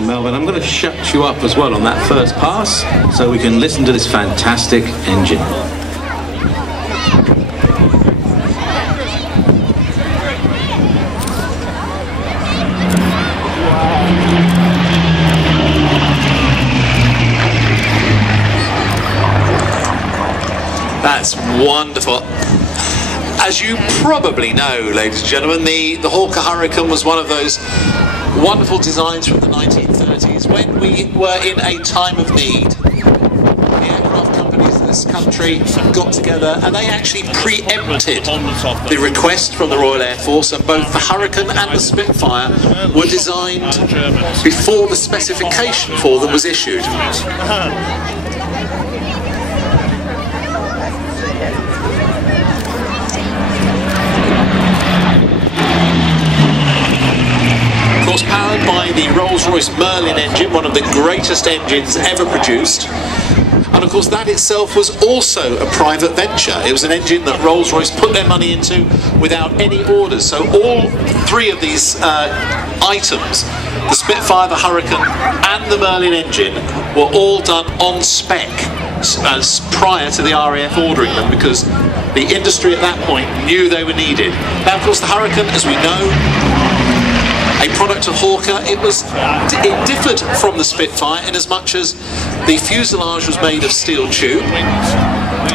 Melvin, I'm going to shut you up as well on that first pass so we can listen to this fantastic engine. That's wonderful. As you probably know, ladies and gentlemen, the Hawker Hurricane was one of those wonderful designs from the 1930s when we were in a time of need. The aircraft companies in this country got together and they actually preempted the request from the Royal Air Force, and both the Hurricane and the Spitfire were designed before the specification for them was issued. Powered by the Rolls-Royce Merlin engine, one of the greatest engines ever produced. And of course that itself was also a private venture. It was an engine that Rolls-Royce put their money into without any orders. So all three of these items, the Spitfire, the Hurricane and the Merlin engine, were all done on spec as prior to the RAF ordering them, because the industry at that point knew they were needed. Now of course the Hurricane, as we know, a product of Hawker, it differed from the Spitfire in as much as the fuselage was made of steel tube,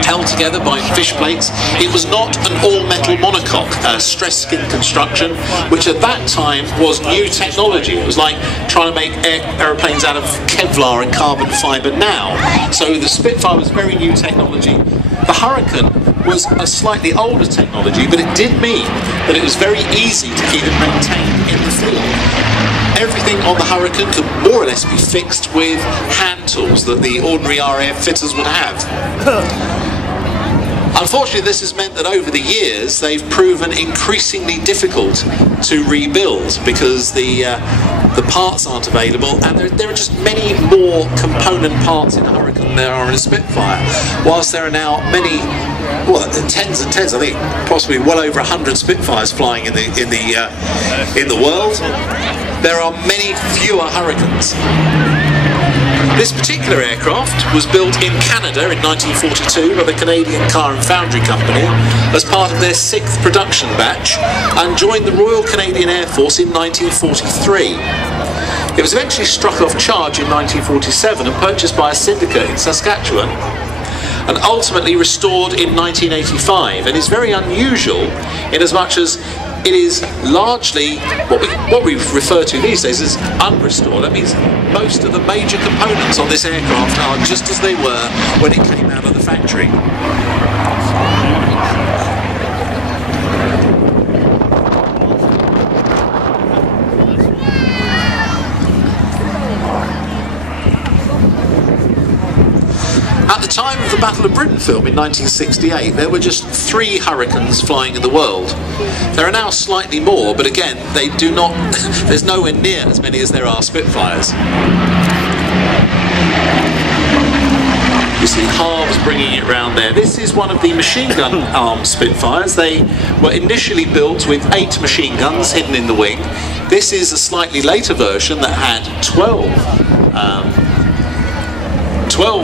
held together by fish plates. It was not an all-metal monocoque, stress skin construction, which at that time was new technology. It was like trying to make aeroplanes out of Kevlar and carbon fibre now. So the Spitfire was very new technology. The Hurricane was a slightly older technology, but it did mean that it was very easy to keep it maintained in the field. Everything on the Hurricane could more or less be fixed with hand tools that the ordinary RAF fitters would have. Unfortunately, this has meant that over the years they've proven increasingly difficult to rebuild because the parts aren't available, and there are just many more component parts in a Hurricane than there are in a Spitfire. Whilst there are now many, well, tens and tens, I think possibly well over 100 Spitfires flying in the world, there are many fewer Hurricanes. This particular aircraft was built in Canada in 1942 by the Canadian Car and Foundry Company as part of their 6th production batch, and joined the Royal Canadian Air Force in 1943. It was eventually struck off charge in 1947 and purchased by a syndicate in Saskatchewan, and ultimately restored in 1985, and is very unusual in as much as it is largely what we refer to these days as unrestored. That means most of the major components on this aircraft are just as they were when it came out of the factory. At the time of the Battle of Britain film in 1968, there were just 3 Hurricanes flying in the world. There are now slightly more, but again, they do not, there's nowhere near as many as there are Spitfires. You see halves bringing it round there. This is one of the machine gun armed Spitfires. They were initially built with 8 machine guns hidden in the wing. This is a slightly later version that had 12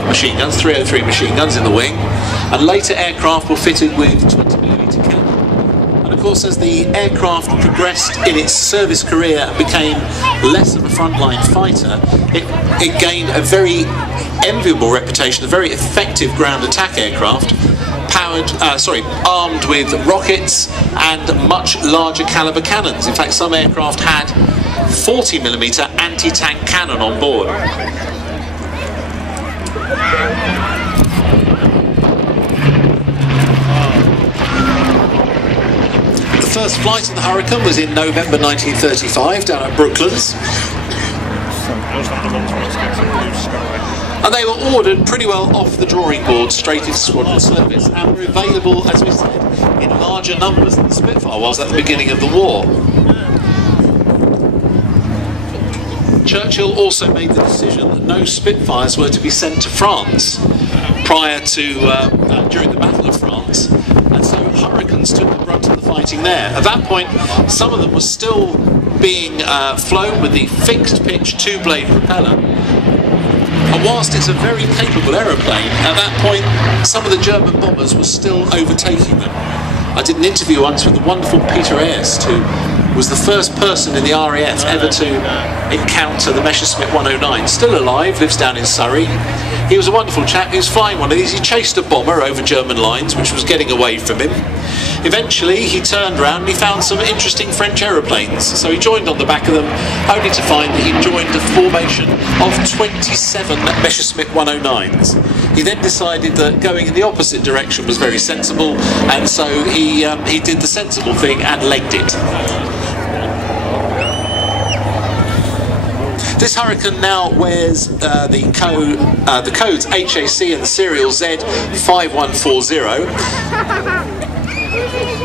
machine guns, 303 machine guns in the wing, and later aircraft were fitted with 20mm cannon. And of course, as the aircraft progressed in its service career and became less of a frontline fighter, it gained a very enviable reputation, a very effective ground attack aircraft, armed with rockets and much larger caliber cannons. In fact, some aircraft had 40mm anti-tank cannon on board. The first flight of the Hurricane was in November 1935 down at Brooklands, and they were ordered pretty well off the drawing board straight into squadron service, and were available, as we said, in larger numbers than the Spitfire was at the beginning of the war. Churchill also made the decision that no Spitfires were to be sent to France prior to during the Battle of France, and so Hurricanes took the brunt of the fighting there. At that point, some of them were still being flown with the fixed pitch two-blade propeller. And whilst it's a very capable aeroplane, at that point some of the German bombers were still overtaking them. I did an interview once with the wonderful Peter Erst, who was the first person in the RAF ever to encounter the Messerschmitt 109. Still alive, lives down in Surrey. He was a wonderful chap. He was flying one of these. He chased a bomber over German lines, which was getting away from him. Eventually, he turned around and he found some interesting French aeroplanes. So he joined on the back of them, only to find that he'd joined a formation of 27 Messerschmitt 109s. He then decided that going in the opposite direction was very sensible, and so he did the sensible thing and legged it. This Hurricane now wears the codes HAC and the serial Z5140.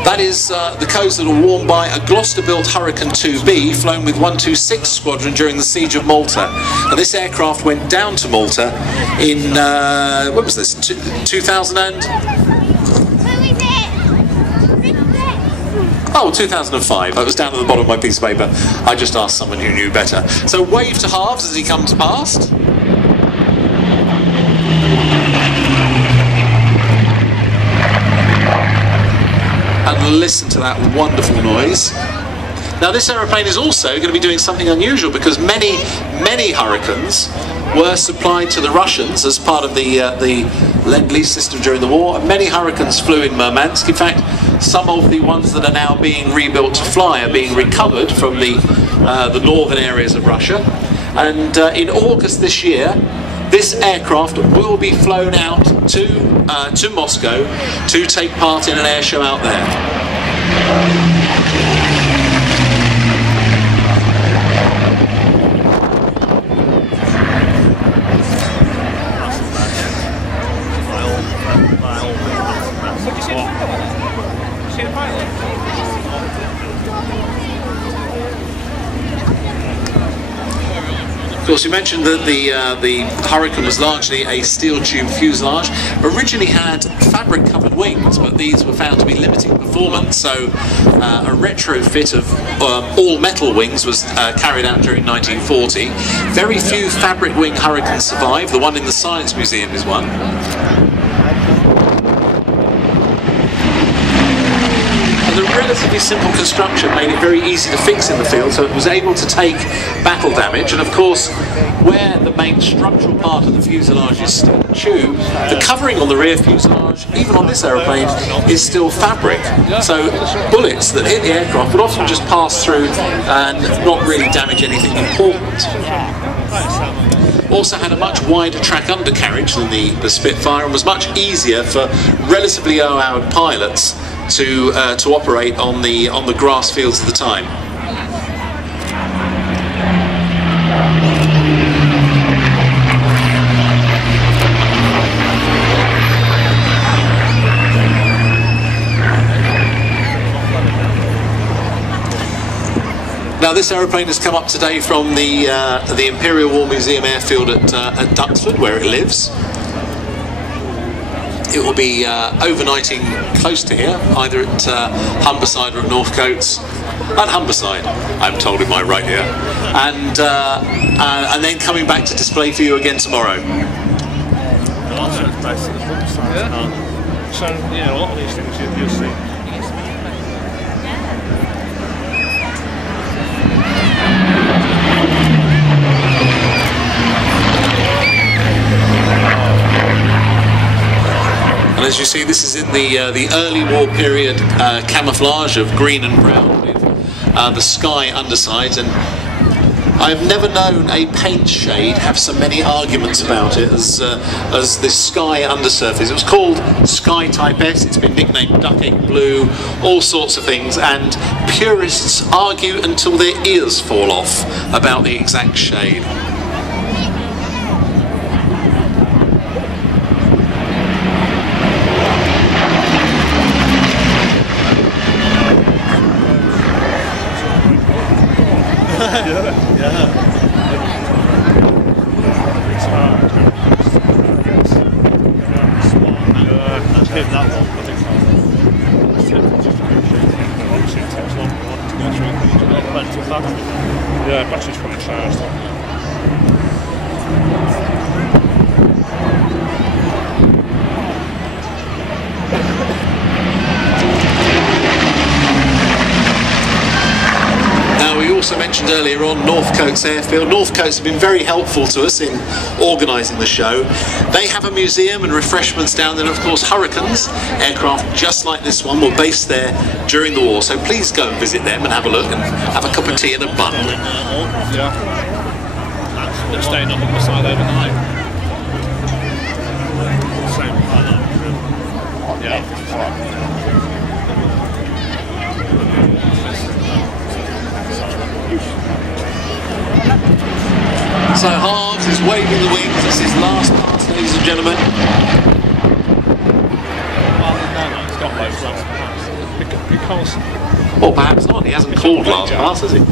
That is the codes that are worn by a Gloucester-built Hurricane 2B flown with 126 Squadron during the Siege of Malta. And this aircraft went down to Malta in, when was this, 2005. That was down at the bottom of my piece of paper. I just asked someone who knew better. So wave to halves as he comes past. And listen to that wonderful noise. Now this aeroplane is also going to be doing something unusual, because many Hurricanes were supplied to the Russians as part of the Lend-Lease system during the war, and many Hurricanes flew in Murmansk. In fact, some of the ones that are now being rebuilt to fly are being recovered from the northern areas of Russia. And in August this year, this aircraft will be flown out to Moscow to take part in an air show out there. Of course, we mentioned that the Hurricane was largely a steel tube fuselage. Originally had fabric covered wings, but these were found to be limiting performance, so a retrofit of all metal wings was carried out during 1940. Very few fabric wing Hurricanes survive. The one in the Science Museum is one. The relatively simple construction made it very easy to fix in the field, so it was able to take battle damage. And of course, where the main structural part of the fuselage is still tube, the covering on the rear fuselage, even on this aeroplane, is still fabric. So bullets that hit the aircraft would often just pass through and not really damage anything important. Also had a much wider track undercarriage than the Spitfire, and was much easier for relatively low-hourred pilots to operate on the grass fields of the time. Now this aeroplane has come up today from the Imperial War Museum airfield at Duxford, where it lives. It will be overnighting close to here, either at Humberside or at Northcotes. At Humberside, I'm told in my right here, and then coming back to display for you again tomorrow. So yeah, a lot of these things you'll see. And as you see, this is in the early war period camouflage of green and brown with the sky undersides. And I've never known a paint shade have so many arguments about it as this sky undersurface. It was called Sky Type S. It's been nicknamed Duck Egg Blue, all sorts of things, and purists argue until their ears fall off about the exact shade. That one, I think obviously it takes long. Yeah, battery's fully charged. Now, we also mentioned earlier on Northcote's Airfield. Northcote's have been very helpful to us in organising the show. They have a museum and refreshments down there. And of course, Hurricanes aircraft just like this one were based there during the war. So please go and visit them and have a look and have a cup of tea and a bun. Yeah. They're staying up on the side overnight. Same kind of. Yeah. So Harves is waving the wings. This is last pass, ladies and gentlemen. Because Or perhaps not. He hasn't called last pass, has he?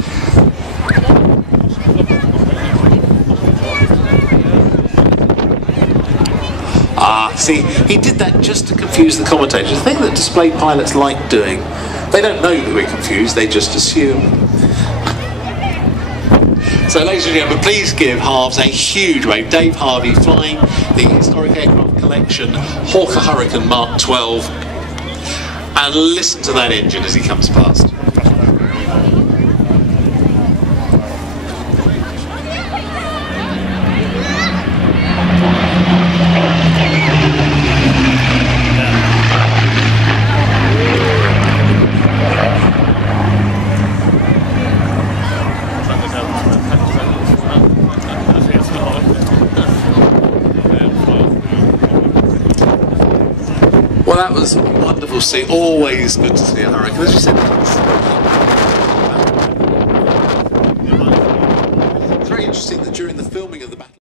See, he did that just to confuse the commentators. The thing that display pilots like doing, they don't know that we're confused, they just assume. So ladies and gentlemen, please give Harves a huge wave. Dave Harvey flying the historic aircraft collection Hawker Hurricane Mark 12. And listen to that engine as he comes past. Well, that was wonderful to see. Always good to see a Hurricane. As you said, it's very interesting that during the filming of the battle